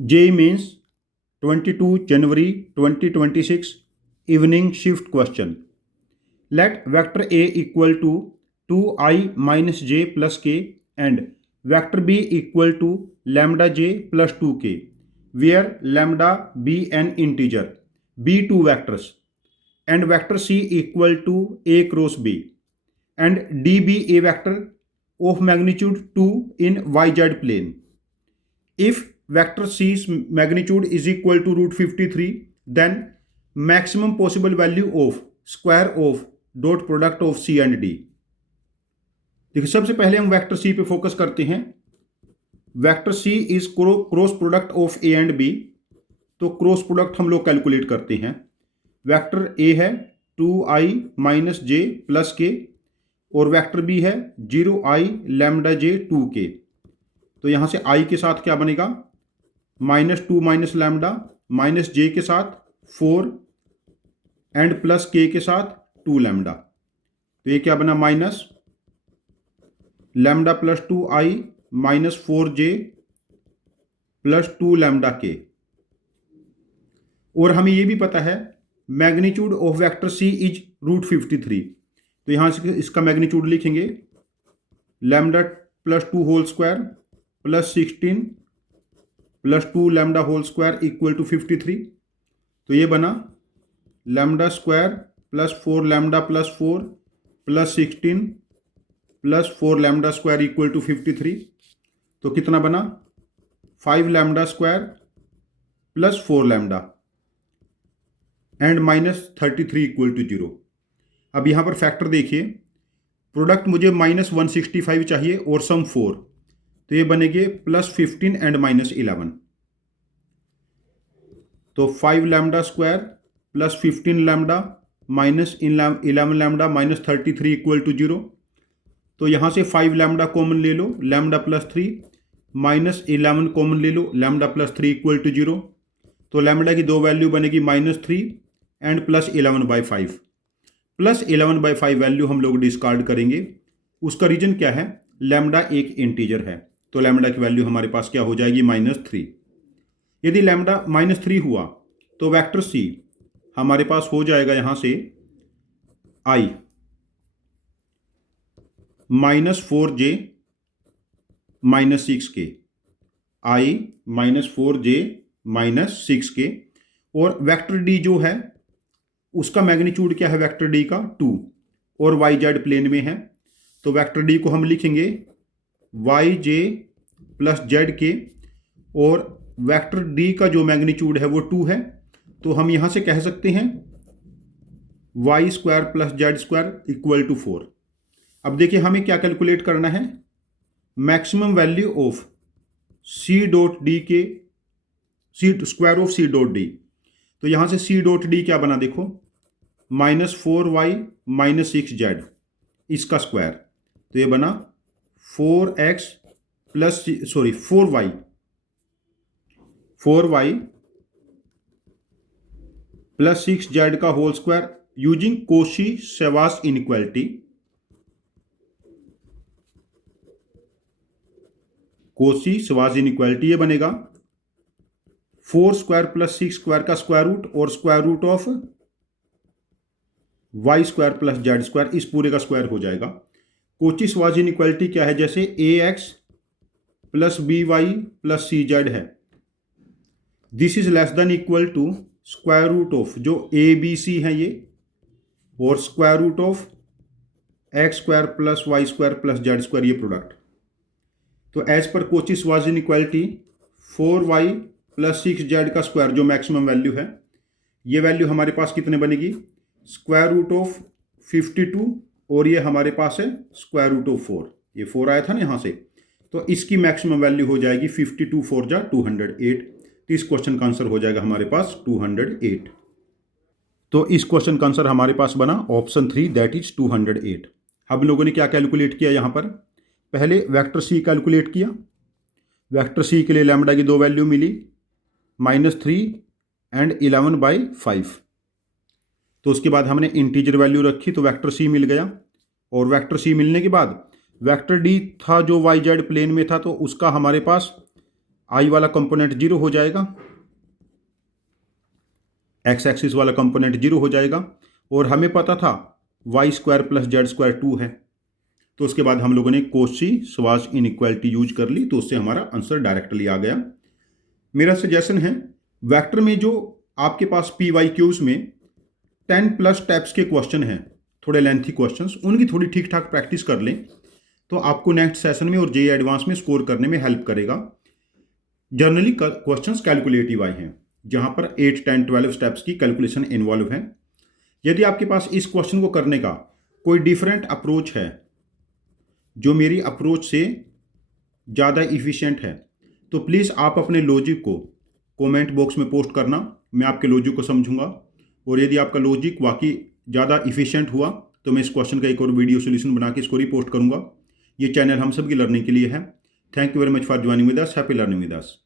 JEE Mains 22 January 2026 evening shift question. Let vector A equal to 2i minus j plus k and vector B equal to lambda j plus 2k, where lambda be an integer, B two vectors, and vector C equal to A cross B, and D be a vector of magnitude 2 in yz plane. If vector C's magnitude is equal to root 53, then maximum possible value of square of dot product of C and D. देखिए, सबसे पहले हम vector C पे focus करते हैं. Vector c is cross product of a and b. तो cross product हम लोग कैलकुलेट करते हैं. वेक्टर ए है 2i माइनस जे प्लस के और वेक्टर बी है 0i लैम्डा जे 2k. तो यहां से i के साथ क्या बनेगा, -2 माइनस लैम्डा माइनस जे के साथ 4 एंड प्लस के साथ 2 लैम्डा. तो ये क्या बना, minus lambda plus 2i minus 4j plus 2 lambda k. और हमें ये भी पता है magnitude of vector c is root 53. तो यहां से इसका मैग्नीट्यूड लिखेंगे lambda plus 2 whole square plus 16 plus 2 lambda whole square equal to 53. तो ये बना lambda square plus 4 lambda plus 4 plus 16 plus 4 lambda square equal to 53. तो कितना बना, 5 lambda square plus 4 lambda and minus 33 equal to 0. अब यहां पर फैक्टर देखिए, प्रोडक्ट मुझे -165 चाहिए और सम 4. तो ये बनेंगे प्लस 15 एंड माइनस 11. तो 5 lambda square plus 15 lambda minus 11 lambda minus 33 equal to 0. तो यहाँ से 5 लैम्डा कॉमन ले लो, लैम्डा प्लस 3 माइनस 11 कॉमन ले लो, लैम्डा प्लस 3 इक्वल टू 0. तो लैम्डा की दो वैल्यू बनेगी -3 एंड प्लस 11/5. प्लस 11/5 वैल्यू हम लोग डिस्कार्ड करेंगे. उसका रीजन क्या है, लैम्डा एक इंटीजर है. तो लैम्डा की वैल्यू हमारे पास क्या हो जाएगी, -3. यदि लैम्डा -3 हुआ तो वेक्टर सी हमारे पास हो जाएगा यहां से i -4j -6k, i -4j -6k. और वेक्टर डी जो है उसका मैग्नीट्यूड क्या है, वेक्टर डी का 2 और वाई जेड प्लेन में है. तो वेक्टर डी को हम लिखेंगे वाई जे प्लस जेड के, और वेक्टर डी का जो मैग्नीट्यूड है वो 2 है. तो हम यहां से कह सकते हैं Y square plus Z square equal to 4. अब देखिए हमें क्या कैलकुलेट करना है, maximum value of C dot D के, C square of C dot D. तो यहां से सी डॉट डी क्या बना, देखो -4y -6z इसका स्क्वायर. तो ये बना 4x plus 4y plus 6z का whole square using Cauchy Schwarz inequality. Cauchy Schwarz inequality ये बनेगा 4 स्क्वायर प्लस 6 स्क्वायर का स्क्वायर रूट और square root of Y square plus Z square, इस पूरे का स्क्वायर हो जाएगा. कोशी-शेवार्ट्ज इनइक्वालिटी क्या है, जैसे ax plus by plus cz है, this is less than equal to square root of जो ए बी सी है ये, और square root of x square plus y square plus Z square, ये प्रोडक्ट. तो एज पर Cauchy Schwarz inequality 4y plus 6z का square जो maximum value है, ये वैल्यू हमारे पास कितने बनेगी, स्क्वायर रूट ऑफ 52, और ये हमारे पास है स्क्वायर रूट ऑफ 4. ये 4 आया था ना यहाँ से, तो इसकी मैक्सिमम वैल्यू हो जाएगी 52 4 जा 208. तो इस क्वेश्चन का आंसर हो जाएगा हमारे पास 208. तो इस क्वेश्चन का आंसर हमारे पास बना ऑप्शन 3, दैट इज 208. हम लोगों ने क्या कैलकुलेट किया, यहाँ पर पहले वेक्टर सी कैलकुलेट किया. वेक्टर सी के लिए लैम्डा की दो वैल्यू मिली, -3 एंड 11/5. तो उसके बाद हमने इंटीजर वैल्यू रखी तो वेक्टर सी मिल गया. और वेक्टर सी मिलने के बाद वेक्टर डी था जो वाई जेड प्लेन में था, तो उसका हमारे पास आई वाला कंपोनेंट 0 हो जाएगा, एक्स एक्सिस वाला कंपोनेंट 0 हो जाएगा, और हमें पता था y square plus Z square 2 है। तो उसके बाद हम लोगों ने कोशी श्वार्ट्ज इनइक्वालिटी यूज कर ली, तो उससे हमारा आंसर डायरेक्टली आ गया। मेरा सजेशन है वेक्टर में जो आपके पास PYQs में 10+ स्टेप्स के क्वेश्चन हैं, थोड़े लेंथी क्वेश्चंस, उनकी थोड़ी ठीक ठाक प्रैक्टिस कर लें तो आपको नेक्स्ट सेशन में और JEE एडवांस में स्कोर करने में हेल्प करेगा। जनरली क्वेश्चंस कैलकुलेटिव आए हैं जहां पर 8, 10, 12 स्टेप्स की कैलकुलेशन इन्वॉल्व है। यदि आपके पास इस क्वेश्चन को करने का कोई डिफरेंट अप्रोच है जो मेरी अप्रोच से ज़्यादा इफ़िशियंट है, तो प्लीज़ आप अपने लॉजिक को कमेंट बॉक्स में पोस्ट करना, मैं आपके लॉजिक को समझूंगा। और यदि आपका लॉजिक वाकई ज़्यादा इफ़िशियंट हुआ तो मैं इस क्वेश्चन का एक और वीडियो सोल्यूशन बना के इसको रिपोस्ट करूंगा। ये चैनल हम सब की लर्निंग के लिए है। Thank you very much for joining with us. Happy learning with us.